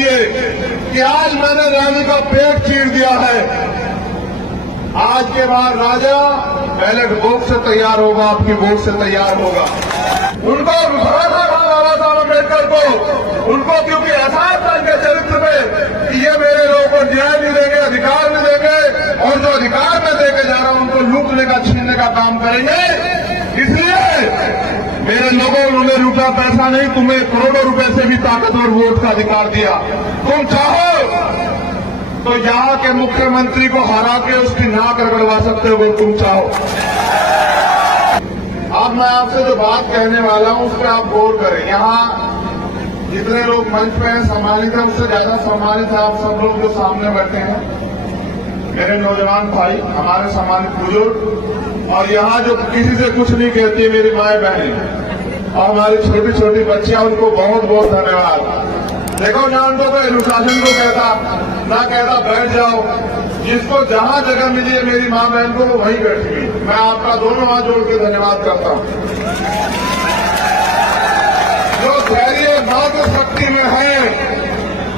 समझिए कि आज मैंने रानी का पेट चीर दिया है। आज के बाद राजा बैलेट बॉक्स से तैयार होगा, आपकी वोट से तैयार होगा। उनको भरोसा था बाबा साहब अम्बेडकर को, उनको क्योंकि एहसास था इनके चरित्र में कि ये मेरे लोगों को न्याय नहीं देंगे, अधिकार नहीं देंगे, और जो अधिकार में देके जा रहा हूं उनको लूटने का, छीनने का काम करेंगे। इसलिए मेरे लोगों उन्होंने रुपया पैसा नहीं, तुम्हें करोड़ों रुपए से भी ताकतवर वोट का अधिकार दिया। तुम चाहो तो यहां के मुख्यमंत्री को हरा के उसकी नाक रगड़वा सकते हो अगर तुम चाहो। अब मैं आपसे जो बात कहने वाला हूं उस पर आप गौर करें। यहां जितने लोग मंच पे हैं सम्मानित हैं, उससे ज्यादा सम्मानित है आप सब लोग जो सामने बैठे हैं, मेरे नौजवान भाई, हमारे सम्मानित बुजुर्ग, और यहाँ जो किसी से कुछ नहीं कहती मेरी माए बहनें और हमारी छोटी छोटी बच्चियां, उनको बहुत बहुत धन्यवाद। देखो ना उनको तो अनुशासन को कहता, ना कहता बैठ जाओ, जिसको जहां जगह मिली है मेरी मां बहन को वो वहीं बैठी हुई। मैं आपका दोनों हाथ जोड़ के धन्यवाद करता हूं। जो धैर्य मात्र शक्ति में है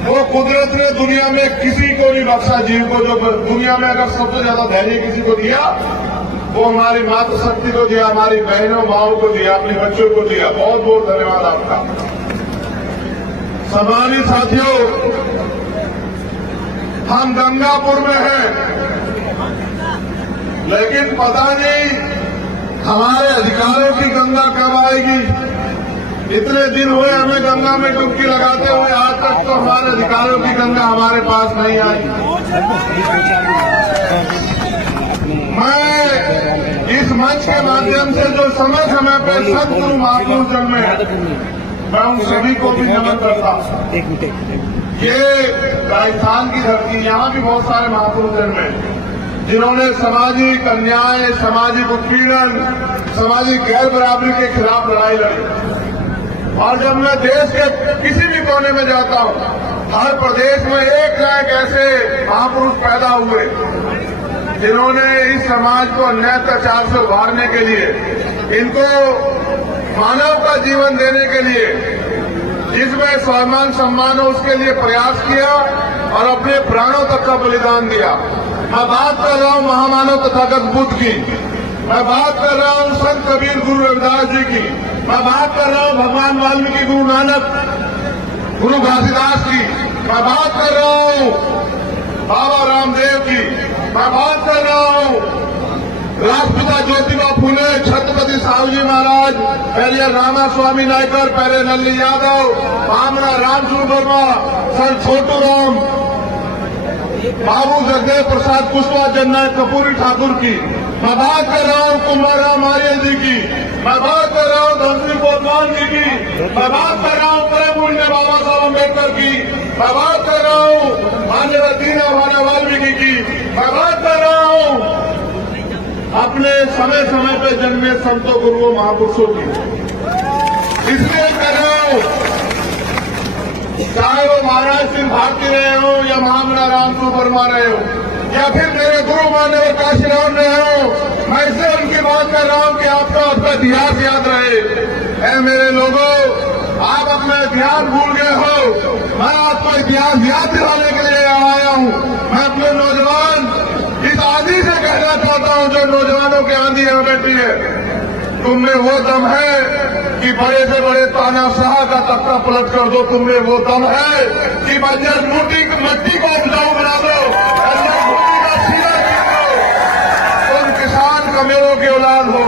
वो कुदरत ने दुनिया में किसी को नहीं बख्शा। जीव को जो दुनिया में अगर सबसे ज्यादा धैर्य किसी को दिया वो हमारी मातृ शक्ति को दिया, हमारी बहनों माओं को दिया, अपने बच्चों को दिया। बहुत बहुत धन्यवाद आपका। सम्मानित साथियों, हम गंगापुर में हैं, लेकिन पता नहीं हमारे अधिकारों की गंगा कब आएगी। इतने दिन हुए हमें गंगा में डुबकी लगाते हुए, आज तक तो हमारे अधिकारों की गंगा हमारे पास नहीं आई। मैं इस मंच के माध्यम से जो समय समय पर संत गुरु महापुरुष जन्मे, मैं उन सभी को भी नमन करता हूं। ये राजस्थान की धरती, यहाँ भी बहुत सारे महापुरुष जन्मे जिन्होंने सामाजिक अन्याय, सामाजिक उत्पीड़न, सामाजिक गैर बराबरी के खिलाफ लड़ाई लड़ी। और जब मैं देश के किसी भी कोने में जाता हूं, हर प्रदेश में एक ना एक ऐसे महापुरुष पैदा हुए जिन्होंने इस समाज को अन्याय अत्याचार से उभारने के लिए, इनको मानव का जीवन देने के लिए, जिसमें स्वाभिमान सम्मान हो उसके लिए प्रयास किया और अपने प्राणों तक का बलिदान दिया। मैं बात कर रहा हूं महामानव तथागत बुद्ध की, मैं बात कर रहा हूं संत कबीर गुरु रविदास जी की, मैं बात कर रहा हूं भगवान वाल्मीकि, गुरु नानक, गुरु घासीदास की, मैं बात कर रहा हूं बाबा रामदेव की, मैं बात कर रहा हूं राष्ट्रपिता ज्योतिबा फूले, छत्रपति साहूजी महाराज, पहले रामा स्वामी नायकर, पहले नल्ली यादव, भामरा रामसूर वर्मा, सर छोटू राम, बाबू जगदेव प्रसाद कुशवाहा, जननायक कपूरी ठाकुर की, मैं बात कर रहा हूं कुमारराम आर्य जी की, मैं बात कर रहा हूं धनसिंह कोतवाल जी की, मैं बात कर रहा हूं परम पूज्य बाबा साहब अम्बेडकर की, मैं बात कर रहा हूं माननीय दीनदयाल वाल्मीकि की, मैं बात कर रहा हूं अपने समय समय पर जन्मे संतों गुरुओं महापुरुषों की। इसलिए कर रहा हूं, चाहे वो महाराज सिंह भारती रहे हो या महामना रामसूर वर्मा रहे हो या फिर मेरे गुरु मान्यवर काशीराम रहे हो, मैं इसलिए उनकी बात कर रहा हूं कि आपको आपका इतिहास याद रहे। ऐ मेरे लोगों, आप अपना इतिहास भूल गए हो, मैं आपको इतिहास याद दिलाने के लिए आया हूं। मैं अपने नौजवान इस आंधी से कहना चाहता हूं जो नौजवानों की आंधी यहां बैठी है, तुम में वो दम है कि बड़े से बड़े तानाशाह का तख्ता पलट कर दो। तुम में वो दम है कि बंजर मट्टी को उपजाऊ बना दो, भूमि का सीधा कीन दो, तुम किसान कमेरों की औलाद हो।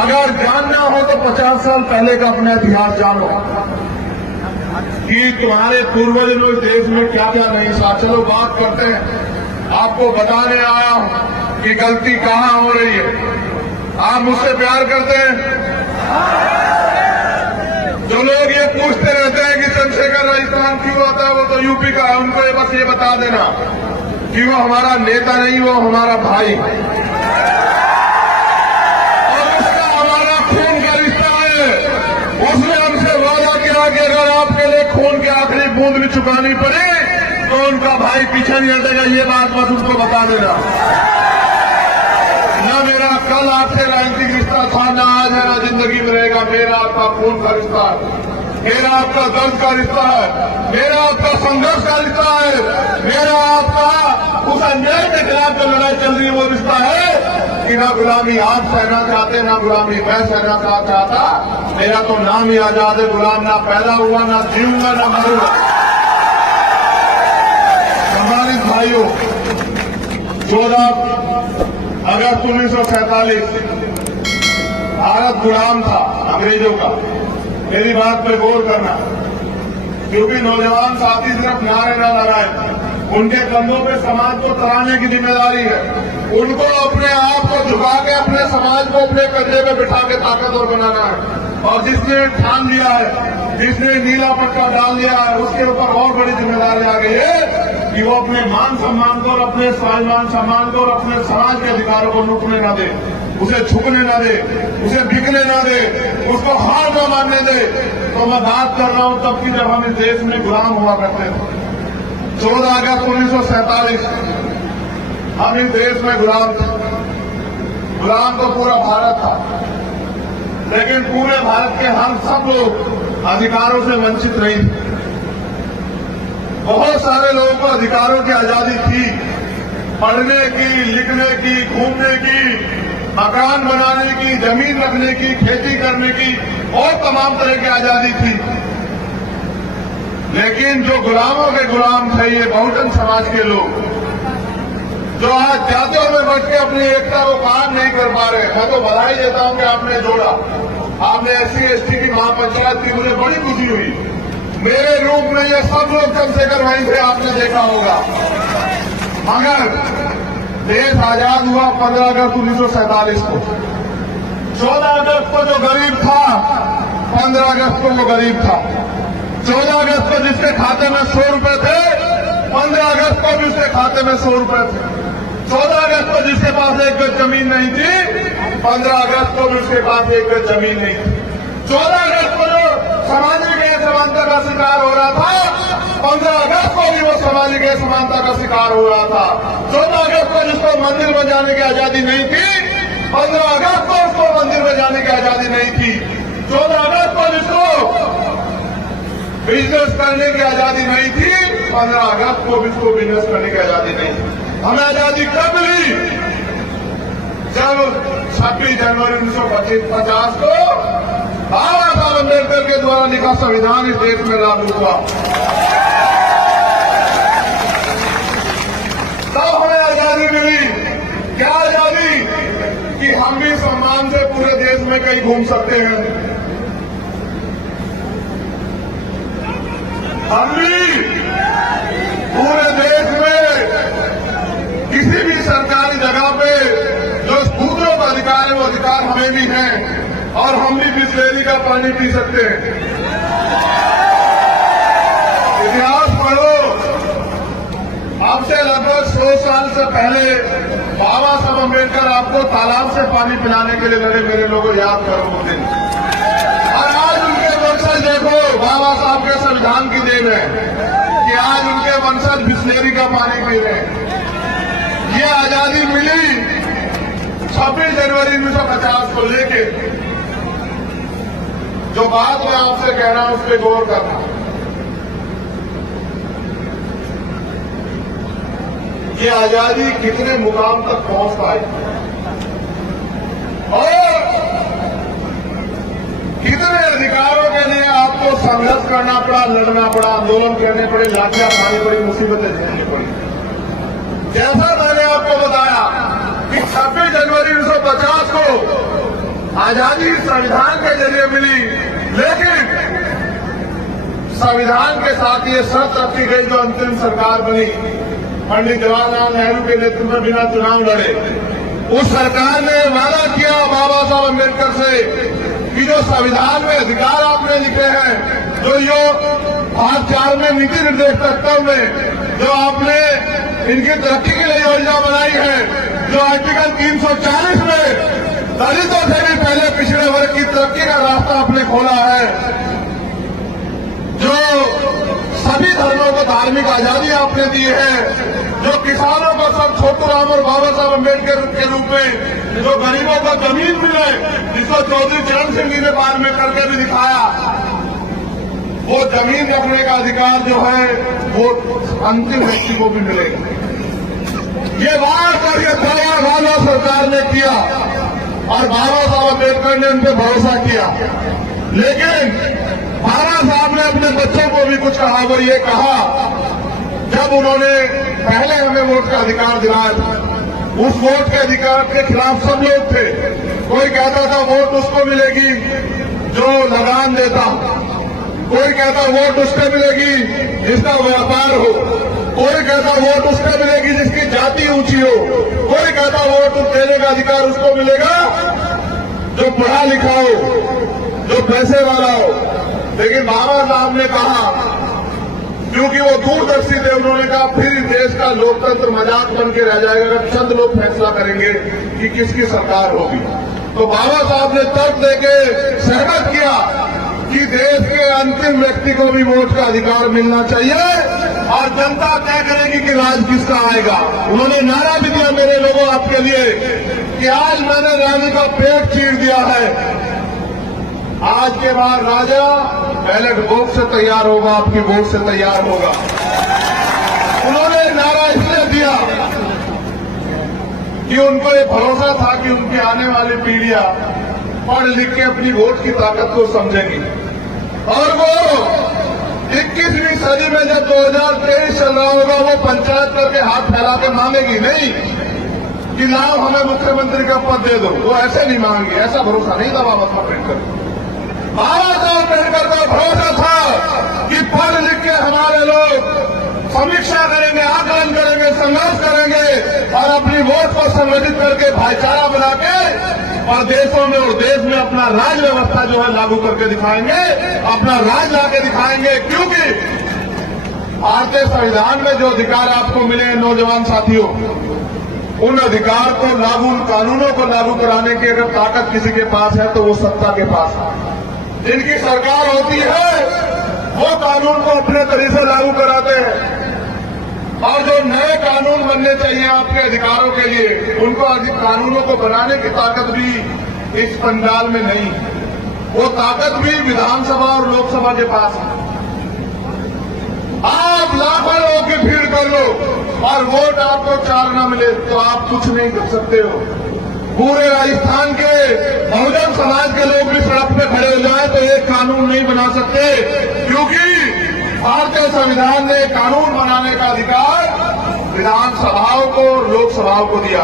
अगर जानना हो तो 50 साल पहले का अपना इतिहास जानो कि तुम्हारे पूर्वज लोग देश में क्या क्या नहीं था। चलो बात करते हैं, आपको बताने आया हूं कि गलती कहां हो रही है। आप मुझसे प्यार करते हैं? जो लोग ये पूछते रहते हैं कि चंद्रशेखर राजस्थान क्यों आता है, वो तो यूपी का है, उनको ये बस ये बता देना कि वो हमारा नेता नहीं, वो हमारा भाई, और उसका हमारा खून का रिश्ता है। उसने हमसे वादा किया कि अगर आपके लिए खून की आखिरी बूंद भी चुकानी पड़े तो उनका भाई पीछे नहीं हटेगा। ये बात बस उसको बता देना। न मेरा कल आपसे राजनीतिक रिश्ता था, न आज है, न जिंदगी में रहेगा। मेरा आपका खून का रिश्ता मेरा आपका दर्द का रिश्ता है, मेरा आपका संघर्ष का रिश्ता है, मेरा आपका उस अन्याय के खिलाफ जो लड़ाई चल रही है वो रिश्ता है कि ना गुलामी आप सहना चाहते, ना गुलामी मैं सहना चाहता। मेरा तो नाम ही आजाद है, गुलाम ना पैदा हुआ, ना जीऊंगा, ना मरूंगा। सम्मानित भाइयों, 14 अगस्त 1947 भारत गुलाम था अंग्रेजों का। मेरी बात पे गौर करना, क्योंकि नौजवान साथी सिर्फ नारे न लगाए, उनके कंधों पे समाज को तराने की जिम्मेदारी है। उनको अपने आप को झुका के अपने समाज को अपने कंधे पे बिठा के ताकतवर बनाना है। और जिसने ठान लिया है, जिसने नीला पट्टा डाल दिया है, उसके ऊपर और बड़ी जिम्मेदारी आ गई है कि वो अपने मान सम्मान को और अपने स्वाभिमान सम्मान को और अपने समाज के अधिकारों को लूटने न दे, उसे झुकने न दे, उसे बिकने न दे, उसको हार न मानने दे। तो मैं बात कर रहा हूं तब की जब हम इस देश में गुलाम हुआ करते थे। 14 अगस्त 1947 हम इस देश में गुलाम थे। गुलाम तो पूरा भारत था, लेकिन पूरे भारत के हम सब लोग अधिकारों से वंचित नहीं थे। बहुत सारे लोगों को अधिकारों की आजादी थी, पढ़ने की, लिखने की, घूमने की, मकान बनाने की, जमीन रखने की, खेती करने की और तमाम तरह की आजादी थी। लेकिन जो गुलामों के गुलाम थे ये बहुजन समाज के लोग, जो आज जातियों में बैठ के अपनी एकता को काम नहीं कर पा रहे। मैं तो बधाई देता हूं कि आपने जोड़ा, आपने SC/ST की महापंचायत की, मुझे बड़ी खुशी हुई। मेरे रूप में ये सब लोग चंद्रशेखर वहीं थे, आपने देखा होगा। मगर देश आजाद हुआ 15 अगस्त 1947 को। 14 अगस्त को जो गरीब था, 15 अगस्त को वो गरीब था। 14 अगस्त को जिसके खाते में 100 रुपए थे, 15 अगस्त को भी उसके खाते में 100 रुपए थे। 14 अगस्त को जिसके पास एक गज जमीन नहीं थी, 15 अगस्त को भी उसके पास एक गज जमीन नहीं थी। 14 अगस्त को जो सामाजिक असमानता का शिकार हो रहा था, 15 अगस्त को भी वो सामाजिक असमानता का शिकार हो रहा था। 14 अगस्त को जिसको मंदिर में जाने की आजादी नहीं थी, 15 अगस्त को उसको मंदिर में जाने की आजादी नहीं थी। 14 अगस्त को जिसको बिजनेस करने की आजादी नहीं थी, 15 अगस्त को भी उसको बिजनेस करने की आजादी नहीं थी। हमें आजादी कब मिली? जब 26 जनवरी 1950 को बाबा साहब अम्बेडकर के द्वारा लिखा संविधान इस देश में लागू हुआ। तब हमें आजादी मिली। क्या आजादी? कि हम भी सम्मान से पूरे देश में कहीं घूम सकते हैं, हम भी पूरे देश में किसी भी सरकारी जगह पे जो दूसरों का अधिकार है वो अधिकार हमें भी है, और हम भी बिस्लेरी का पानी पी सकते हैं। इतिहास पढ़ो, अब से लगभग 100 साल से पहले बाबा साहब अम्बेडकर आपको तालाब से पानी पिलाने के लिए लड़े। मेरे लोगों याद करो वो दिन। और आज उनके वंशज देखो, बाबा साहब के संविधान की देन है कि आज उनके वंशज बिस्लेरी का पानी पी रहे हैं। ये आजादी मिली 26 जनवरी 1950 को लेके। जो बात मैं आपसे कह रहा हूं उस पर गौर करना। ये आजादी कितने मुकाम तक पहुंच पाई और कितने अधिकारों के लिए आपको संघर्ष करना पड़ा, लड़ना पड़ा, आंदोलन करने पड़े, लाठियां खानी पड़ी, मुसीबतें झेलनी पड़ी। जैसा मैंने आपको बताया कि 26 जनवरी 1950 को आजादी संविधान के जरिए मिली, लेकिन संविधान के साथ ये शर्त रखी गई जो अंतिम सरकार बनी, पंडित जवाहरलाल नेहरू के नेतृत्व में बिना चुनाव लड़े, उस सरकार ने वादा किया बाबा साहब अम्बेडकर से कि जो संविधान में अधिकार आपने लिखे हैं, जो यो भाग 4 में नीति निर्देश तत्व में जो आपने इनकी तरक्की के लिए योजना बनाई है, जो आर्टिकल 340 में दलितों से भी पहले पिछड़े वर्ग की तरक्की का रास्ता आपने खोला है, जो सभी धर्मों को धार्मिक आजादी आपने दी है, जो किसानों को सब छोटूराम और बाबा साहब अम्बेडकर के रूप में जो गरीबों को जमीन मिले, जिसको चौधरी चरण सिंह जी ने बाद में करके भी दिखाया, वो जमीन रखने का अधिकार जो है वो अंतिम व्यक्ति को भी मिलेगा। ये बात और ये दावा वाला सरकार ने किया और बाबा साहब अम्बेडकर ने उन पर भरोसा किया, लेकिन बाबा साहब ने अपने बच्चों को भी कुछ कहा। वो ये कहा, जब उन्होंने पहले हमें वोट का अधिकार दिलाया था, उस वोट के अधिकार के खिलाफ सब लोग थे। कोई कहता था वोट उसको मिलेगी जो लगान देता, कोई कहता वोट उसको मिलेगी जिसका व्यापार हो, कोई कहता वोट उसको मिलेगी जिसकी जाति ऊंची हो, कोई कहता वोट देने का अधिकार उसको मिलेगा जो पढ़ा लिखा हो, जो पैसे वाला हो। लेकिन बाबा साहब ने कहा, क्योंकि वो दूरदर्शी थे, उन्होंने कहा फिर देश का लोकतंत्र मजाक बन के रह जाएगा अगर चंद लोग फैसला करेंगे कि किसकी सरकार होगी। तो बाबा साहब ने तर्क देके सहमत किया कि देश के अंतिम व्यक्ति को भी वोट का अधिकार मिलना चाहिए और जनता तय करेगी कि राज किसका आएगा। उन्होंने नारा भी दिया मेरे लोगों आपके लिए कि आज मैंने रानी का पेट चीर दिया है, आज के बाद राजा बैलेट बॉक्स से तैयार होगा, आपकी वोट से तैयार होगा। उन्होंने नारा इसलिए दिया कि उनको ये भरोसा था कि उनकी आने वाली पीढ़ियां पढ़ लिख के अपनी वोट की ताकत को समझेंगी और वो 21वीं सदी में जब 2023 चल रहा होगा वो पंचायत करके हाथ फैला के मांगेगी नहीं कि लाओ हमें मुख्यमंत्री का पद दे दो। वो ऐसे नहीं मांगेगी, ऐसा भरोसा नहीं था बाबा साहब अम्बेडकर। बाबा साहब अम्बेडकर का भरोसा था कि पढ़ लिख के हमारे लोग समीक्षा करेंगे, आकलन करेंगे, संघर्ष करेंगे और अपनी वोट को संगठित करके भाईचारा बना के प्रदेशों में और देश में अपना राज व्यवस्था जो है लागू करके दिखाएंगे, अपना राज लाके दिखाएंगे। क्योंकि भारतीय संविधान में जो अधिकार आपको मिले हैं नौजवान साथियों, उन अधिकार को लागू, उन कानूनों को लागू कराने की अगर ताकत किसी के पास है तो वो सत्ता के पास है। जिनकी सरकार होती है वो कानून को अपने तरीके से लागू कराते हैं और जो नए कानून बनने चाहिए आपके अधिकारों के लिए, उनको कानूनों को बनाने की ताकत भी इस पंडाल में नहीं, वो ताकत भी विधानसभा और लोकसभा के पास है। आप लाखों लोगों की भीड़ कर लो और वोट आपको 4 न मिले तो आप कुछ नहीं कर सकते हो। पूरे राजस्थान के बहुजन समाज के लोग भी सड़क पे खड़े हो जाए तो एक कानून नहीं बना सकते, क्योंकि भारतीय संविधान ने कानून बनाने का अधिकार विधानसभाओं को और लोकसभाओं को दिया।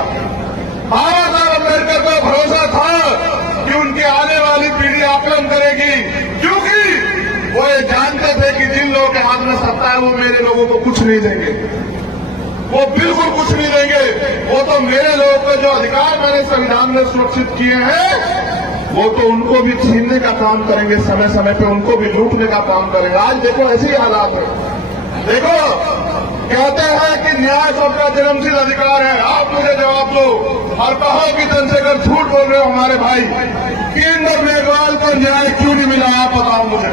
बाबा साहब अम्बेडकर को भरोसा था कि उनकी आने वाली पीढ़ी आकलन करेगी, क्योंकि वो ये जानते थे कि जिन लोगों के हाथ में सत्ता है वो मेरे लोगों को कुछ नहीं देंगे, वो बिल्कुल कुछ नहीं देंगे। वो तो मेरे लोगों को जो अधिकार मैंने संविधान में सुरक्षित किए हैं वो तो उनको भी छीनने का काम करेंगे, समय समय पे उनको भी लूटने का काम करेंगे। आज देखो ऐसे ही हालात है। देखो कहते हैं कि न्याय सबका जन्मसिद्ध अधिकार है, आप मुझे जवाब दो और कहो कि चंद्रशेखर झूठ बोल रहे हो हमारे भाई कि इंदर मेघवाल को न्याय क्यों नहीं मिला, आप बताओ मुझे।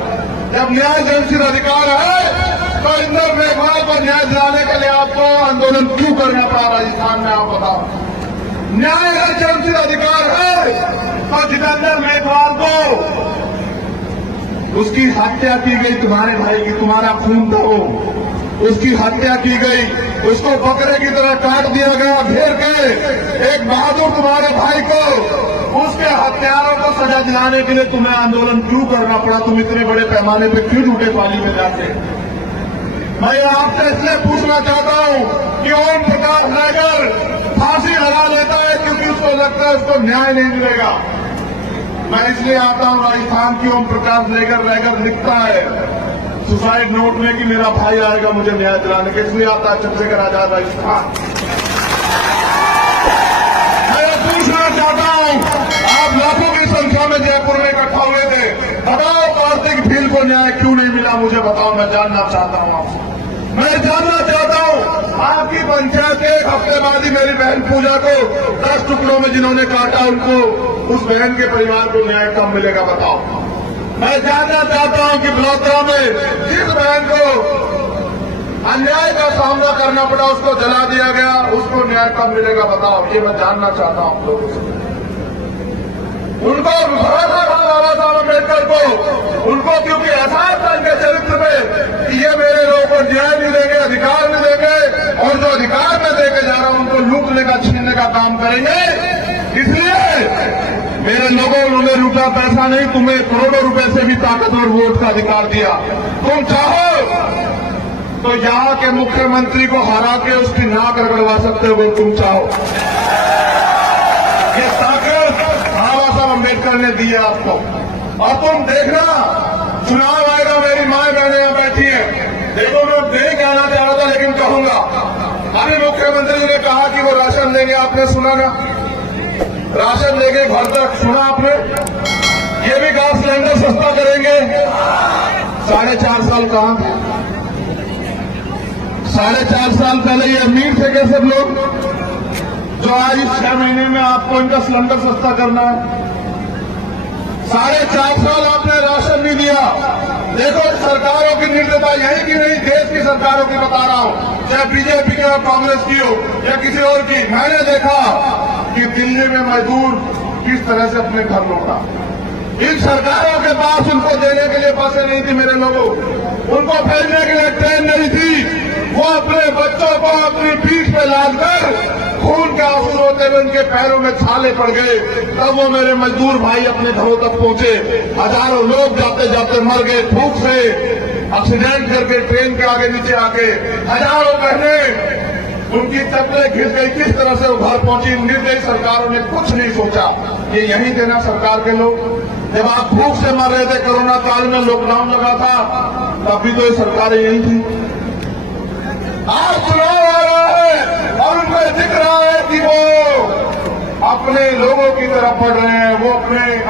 जब न्याय जन्मसिद्ध अधिकार है तो इंदर मेघवाल को न्याय दिलाने के लिए आपको आंदोलन क्यों करना पड़ा राजस्थान में, आप बताओ। न्याय का जन्मसिद्ध अधिकार है तो जितेंद्र मेघवाल को उसकी हत्या की गई, तुम्हारे भाई की, तुम्हारा खून था वो, उसकी हत्या की गई, उसको बकरे की तरह काट दिया गया घेर के। एक बहादुर तुम्हारे भाई को, उसके हत्यारों को सजा दिलाने के लिए तुम्हें आंदोलन क्यों करना पड़ा, तुम इतने बड़े पैमाने पे क्यों झूठे पाली में जाते। मैं आपसे इसलिए पूछना चाहता हूं कि ओम प्रकाश नागर फांसी लगा लेता है क्योंकि उसको लगता है उसको न्याय नहीं मिलेगा। मैं इसलिए आता हूं राजस्थान की ओम प्रकाश नागर लिखता है सुसाइड नोट में कि मेरा भाई आएगा मुझे न्याय दिलाने के, इसलिए आता है चंद्रशेखर आजाद राजस्थान। मैं पूछना चाहता हूं, आप लाखों की संख्या में जयपुर में इकट्ठा हुए थे, बताओ कार्तिक भील को न्याय क्यों नहीं मिला, मुझे बताओ, मैं जानना चाहता हूं आपसे। मैं जानना चाहता हूं आपकी पंचायत के एक हफ्ते बाद ही मेरी बहन पूजा को 10 टुकड़ों में जिन्होंने काटा उनको, उस बहन के परिवार को न्याय कब मिलेगा, बताओ। मैं जानना चाहता हूं कि बलौतरा में जिस बहन को अन्याय का सामना करना पड़ा, उसको जला दिया गया, उसको न्याय कब मिलेगा, बताओ। ये मैं जानना चाहता हूं आप लोगों से। उनको भरोसा था बाबा साहब अम्बेडकर को, उनको क्योंकि एहसास था इनके चरित्र में कि ये मेरे लोगों को न्याय नहीं देंगे, अधिकार नहीं देंगे, और जो अधिकार में देके जा रहा हूं उनको लूटने का, छीनने का काम करेंगे। इसलिए मेरे लोगों, उन्होंने रुपया पैसा नहीं, तुम्हें करोड़ों रुपए से भी ताकतवर वोट का अधिकार दिया। तुम चाहो तो यहां के मुख्यमंत्री को हरा के उसकी नाक रगड़वा सकते हो, तुम चाहो। ये ताकत बाबा साहब अम्बेडकर ने दी है आपको। और तुम देखना, चुनाव आएगा, मेरी माए बहनें यहां बैठी हैं, देखो मैं नहीं कहना चाह रहा था लेकिन कहूंगा। अभी मुख्यमंत्री ने कहा कि वो राशन देंगे, आपने सुना ना? राशन देंगे घर तक, सुना आपने? ये भी गैस सिलेंडर सस्ता करेंगे। 4.5 साल कहां थे? 4.5 साल पहले ये अमीर थे क्या सब लोग, जो आज इस 6 महीने में आपको इनका सिलेंडर सस्ता करना है? 4.5 साल आपने राशन नहीं दिया। देखो सरकारों की निर्दयता यही की नहीं, देश की सरकारों की बता रहा हूं, चाहे बीजेपी की हो, कांग्रेस की हो या किसी और की। मैंने देखा कि दिल्ली में मजदूर किस तरह से अपने घर लौटा। इन सरकारों के पास उनको देने के लिए पैसे नहीं थी मेरे लोगों, उनको भेजने के लिए ट्रेन नहीं थी। वो अपने बच्चों को अपनी पीठ पे लादकर खून के आंसू रोते हुए उनके पैरों में छाले पड़ गए, तब वो मेरे मजदूर भाई अपने घरों तक पहुंचे। हजारों लोग जाते जाते मर गए भूख से, एक्सीडेंट करके ट्रेन के आगे नीचे आके। हजारों बहनें उनकी चप्पलें घिस गई, किस तरह से वो घर पहुंची। निर्दयी सरकारों ने कुछ नहीं सोचा। ये यही थे ना सरकार के लोग, जब आप भूख से मर रहे थे कोरोना काल में, लॉकडाउन लगा था, तब भी तो ये सरकारें यही थी। आज चुनाव आ रहा है और उनको दिख रहा है कि वो अपने लोगों की तरफ बढ़ रहे हैं, वो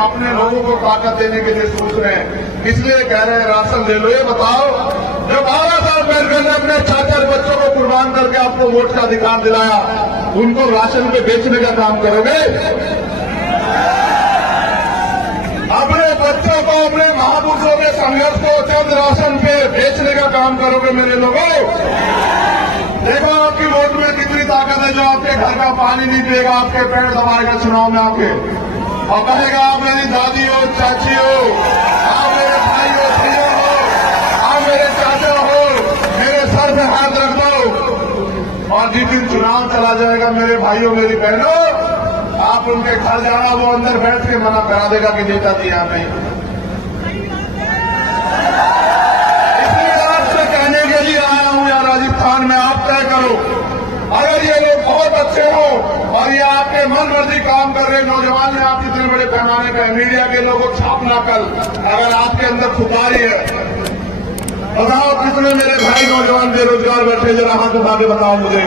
अपने लोगों को ताकत देने के लिए सोच रहे हैं, इसलिए कह रहे हैं राशन ले लो। ये बताओ, जो बाबा साहब अम्बेडकर ने अपने 4 बच्चों को कुर्बान करके आपको वोट का अधिकार दिलाया, उनको राशन पे बेचने का काम करोगे? अपने बच्चों को, अपने महापुरुषों के संघर्ष को चंद राशन पे बेचने का काम करोगे मेरे लोगों? देखो आपकी वोट में कितनी ताकत है, जो आपके घर का पानी नहीं पिएगा, आपके पेड़ दबाएगा चुनाव में आके, और कहेगा आप मेरी दादी हो, चाची हो, आप मेरे भाई हो, भैया हो, आप मेरे चाचा हो, मेरे सर पे हाथ रख दो। और जिस दिन चुनाव चला जाएगा मेरे भाइयों, मेरी बहनों, आप उनके घर जाना, वो अंदर बैठ के मना करा देगा कि नेताजी यहां नहीं। इसलिए आपसे कहने के लिए आया हूं यार, राजस्थान में आप तय करो। अगर ये लोग बहुत अच्छे हो और ये आपके मन मर्जी काम कर रहे नौजवान ने आप इतने बड़े पैमाने का मीडिया के लोगों छाप ना कर, अगर आपके अंदर खुदारी है, बताओ कितने मेरे भाई नौजवान बेरोजगार बैठे, जरा हाथ उठा के बताओ मुझे।